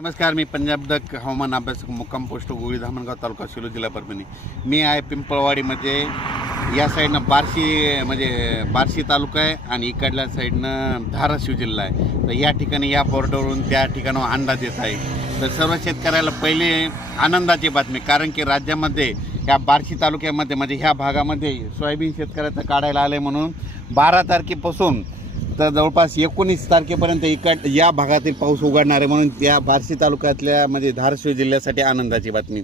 नमस्कार मी पंजाब दक हवामान अभ्यासक मुक्काम पोस्ट गोळी धामणगाव तालुका सिलो जिल्हा परभणी मी आहे पिंपळवाडीमध्ये या साईडनं बार्शी म्हणजे बार्शी तालुका आहे आणि इकडल्या साईडनं धाराशिव जिल्हा आहे तर या ठिकाणी या बॉर्डरवरून त्या ठिकाणावर अंदाज येत आहे तर सर्व शेतकऱ्याला पहिले आनंदाची बातमी कारण की राज्यामध्ये या बार्शी तालुक्यामध्ये म्हणजे ह्या भागामध्ये सोयाबीन शेतकऱ्याचं काढायला आले म्हणून बारा तारखेपासून तर जवळपास एकोणीस तारखेपर्यंत इकड या भागातील पाऊस उघडणार आहे म्हणून या बार्शी तालुक्यातल्या म्हणजे धारशिव जिल्ह्यासाठी आनंदाची बातमी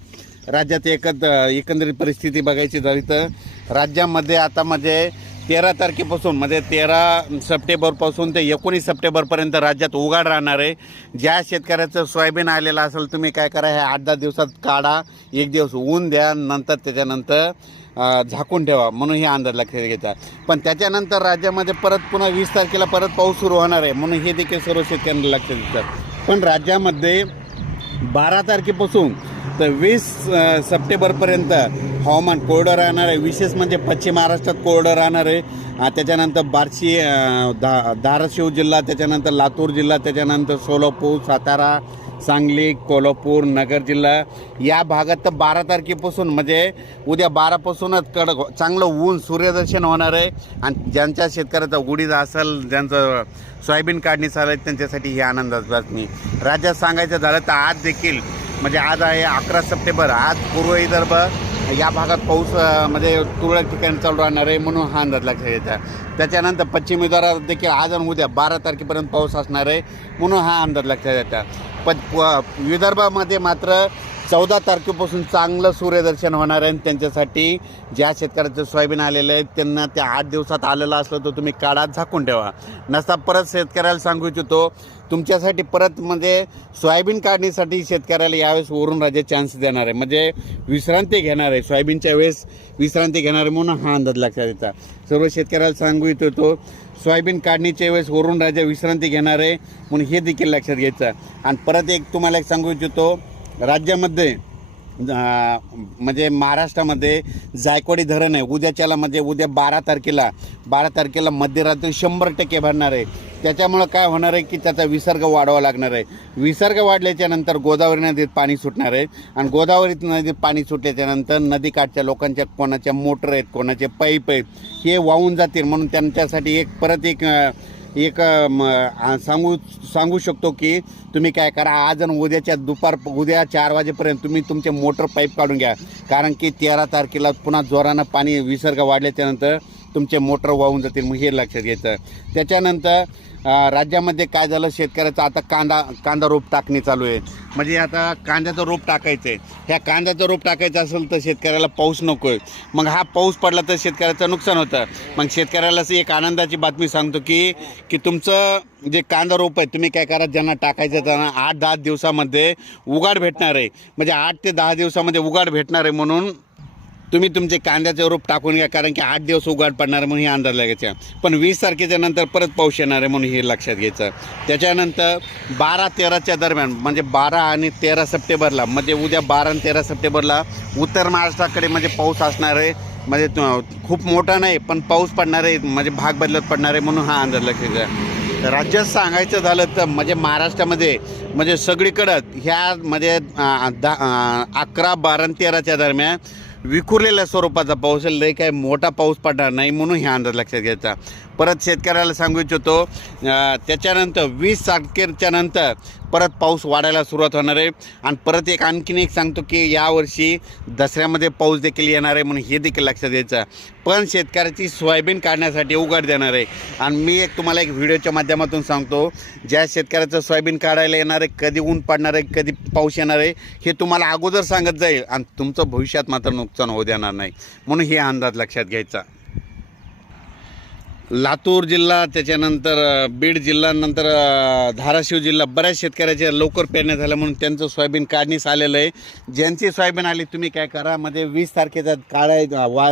राज्यात एकत एकंदरीत परिस्थिती बघायची झाली तर राज्यामध्ये आता म्हणजे तेरा तारखेपासून म्हणजे तेरा सप्टेंबरपासून ते एकोणीस सप्टेंबरपर्यंत राज्यात उघाड राहणार आहे ज्या शेतकऱ्याचं सोयाबीन आलेलं असेल तुम्ही काय करा हे आठ दहा दिवसात काढा एक दिवस ऊन द्या नंतर त्याच्यानंतर झाकून ठेवा म्हणून हे अंदाज लक्षात घेतात पण त्याच्यानंतर राज्यामध्ये परत पुन्हा वीस तारखेला परत पाऊस सुरू होणार आहे म्हणून हे देखील सर्व शेतकऱ्यांना लक्षात घेतात पण राज्यामध्ये बारा तारखेपासून तर वीस सप्टेंबरपर्यंत हवामान कोरडं राहणार आहे विशेष म्हणजे पश्चिम महाराष्ट्रात कोरडं राहणार आहे त्याच्यानंतर बार्शी धा धाराशिव जिल्हा त्याच्यानंतर लातूर जिल्हा त्याच्यानंतर सोलापूर सातारा सांगली कोल्हापूर नगर जिल्हा या भागात तर बारा तारखेपासून म्हणजे उद्या बारापासूनच कडक हो, चांगलं ऊन सूर्यदर्शन होणार आहे आणि ज्यांच्या शेतकऱ्याचा उडीद असेल ज्यांचं सोयाबीन काढणी चालेल त्यांच्यासाठी ही आनंदाची बातमी राज्यात सांगायचं झालं तर आज देखील म्हणजे आज आहे अकरा सप्टेंबर आज पूर्व विदर्भ या भागात पाऊस म्हणजे तुरळक ठिकाणी चालू राहणार आहे म्हणून हा अंदाज लक्षात येतात त्याच्यानंतर पश्चिम विदर्भात देखील आज आणि उद्या बारा तारखेपर्यंत पाऊस असणार आहे म्हणून हा अंदाज लक्षात येतात प विदर्भामध्ये मात्र चौदा तारखेपासून चांगलं सूर्यदर्शन होणार आहे त्यांच्यासाठी ज्या शेतकऱ्याचं सोयाबीन आलेलं आहे त्यांना त्या आठ दिवसात आलेलं असलं तर तुम्ही काळात झाकून ठेवा नसता परत शेतकऱ्याला सांगू इच्छितो तुमच्यासाठी परत म्हणजे सोयाबीन काढणीसाठी शेतकऱ्याला यावेळेस वरून राजा चान्स देणार आहे म्हणजे विश्रांती घेणार आहे सोयाबीनच्या वेळेस विश्रांती घेणार आहे म्हणून हा अंदाज लक्षात येतात सर्व शेतकऱ्याला सांगू इच्छितो सोयाबीन काढणीच्या वेळेस वरून राजा विश्रांती घेणार आहे म्हणून हे देखील लक्षात घ्यायचं आणि परत एक तुम्हाला एक सांगू इच्छितो राज्यामध्ये म्हणजे महाराष्ट्रामध्ये जायकवाडी धरण आहे उद्याच्याला म्हणजे उद्या बारा तारखेला बारा तारखेला मध्यरात्री शंभर टक्के भरणार आहे त्याच्यामुळं काय होणार आहे की त्याचा विसर्ग वाढवा लागणार आहे विसर्ग वाढल्याच्या नंतर गोदावरी नदीत पाणी सुटणार आहे आणि गोदावरी नदीत पाणी सुटल्याच्यानंतर नदीकाठच्या लोकांच्या कोणाच्या मोटर आहेत कोणाचे पाईप आहेत हे वाहून जातील म्हणून त्यांच्यासाठी एक परत एक एक सांगू सांगू शकतो की तुम्ही काय करा आज आणि उद्याच्या दुपार उद्या चार वाजेपर्यंत तुम्ही तुमचे मोटर पाईप काढून घ्या कारण की तेरा तारखेला पुन्हा जोरानं पाणी विसर्ग वाढल्याच्यानंतर तुमचे मोटर वाहून जातील मग हे लक्षात घ्यायचं त्याच्यानंतर राज्यामध्ये काय झालं शेतकऱ्याचं आता कांदा कांदा रोप टाकणे चालू आहे म्हणजे आता कांद्याचं रोप टाकायचं आहे ह्या कांद्याचं रोप टाकायचं असेल तर शेतकऱ्याला पाऊस नको आहे मग हा पाऊस पडला तर शेतकऱ्याचं नुकसान होतं मग शेतकऱ्याला एक आनंदाची बातमी सांगतो की की तुमचं जे कांदा रोप आहे तुम्ही काय करा ज्यांना टाकायचं त्यांना आठ दहा दिवसामध्ये उगाड भेटणार आहे म्हणजे आठ ते दहा दिवसामध्ये उगाड भेटणार आहे म्हणून तुम्ही तुमचे कांद्याचे रूप टाकून घ्या कारण की आठ दिवस उघाड पडणार म्हणून हे अंदाज लागायचा पण वीस तारखेच्या नंतर परत पाऊस येणार आहे म्हणून हे लक्षात घ्यायचं त्याच्यानंतर बारा तेराच्या दरम्यान म्हणजे बारा आणि तेरा सप्टेंबरला म्हणजे उद्या बारा आणि तेरा सप्टेंबरला उत्तर महाराष्ट्राकडे म्हणजे पाऊस असणार आहे म्हणजे खूप मोठा नाही पण पाऊस पडणार आहे म्हणजे भाग बदलत पडणार आहे म्हणून हा अंदाज लक्षात घ्या राज्यात सांगायचं झालं तर म्हणजे महाराष्ट्रामध्ये म्हणजे सगळीकडं ह्या म्हणजे दहा अकरा बारा तेराच्या दरम्यान विखुरलेल्या स्वरूपाचा पाऊस आहे काही मोठा पाऊस पडणार नाही म्हणून ह्या अंदाज लक्षात घ्यायचा परत शेतकऱ्याला सांगू इच्छितो त्याच्यानंतर वीस तारखेच्या नंतर परत पाऊस वाढायला सुरुवात होणार आहे आणि परत एक आणखीन एक सांगतो की यावर्षी दसऱ्यामध्ये पाऊस देखील येणार आहे म्हणून हे देखील लक्षात द्यायचं पण शेतकऱ्याची सोयाबीन काढण्यासाठी उघड देणार आहे आणि मी एक तुम्हाला एक व्हिडिओच्या माध्यमातून सांगतो ज्या शेतकऱ्याचं सोयाबीन काढायला येणार आहे कधी ऊन पडणार आहे कधी पाऊस येणार आहे हे तुम्हाला अगोदर सांगत जाईल आणि तुमचं भविष्यात मात्र नुकसान होऊ देणार नाही म्हणून हे अंदाज लक्षात घ्यायचा लातूर जिल्हा त्याच्यानंतर बीड जिल्ह्यानंतर धाराशिव जिल्हा बऱ्याच शेतकऱ्याच्या लवकर पेरण्या झाल्या म्हणून त्यांचं सोयाबीन काढणीस आलेलं आहे ज्यांची सोयाबीन आली तुम्ही काय करा मध्ये वीस तारखेचा काळाय वा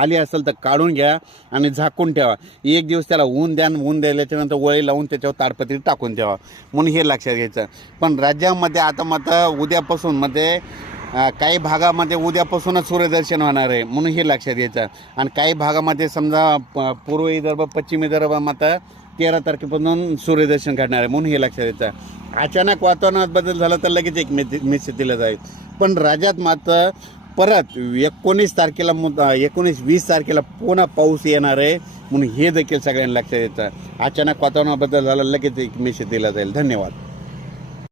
आली असेल तर काढून घ्या आणि झाकून ठेवा एक दिवस त्याला ऊन द्यान ऊन द्यायच्यानंतर वळी लावून त्याच्यावर ताडपत्री टाकून ठेवा म्हणून हे लक्षात घ्यायचं पण राज्यामध्ये आता मात्र उद्यापासून मध्ये काही भागामध्ये उद्यापासूनच सूर्यदर्शन होणार आहे म्हणून हे लक्षात घ्यायचं आणि काही भागामध्ये समजा प पूर्व विदर्भ पश्चिम मात्र तेरा तारखेपासून सूर्यदर्शन घडणार आहे म्हणून हे लक्षात घ्यायचं अचानक वातावरणात बदल झाला तर लगेच एक मे मेसेज दिला जाईल पण राज्यात मात्र परत एकोणीस तारखेला मुद्दा एकोणीस वीस तारखेला पुन्हा पाऊस येणार आहे म्हणून हे देखील सगळ्यांना लक्षात येतं अचानक वातावरणाबद्दल झाला लगेच एक मेसेज दिला जाईल धन्यवाद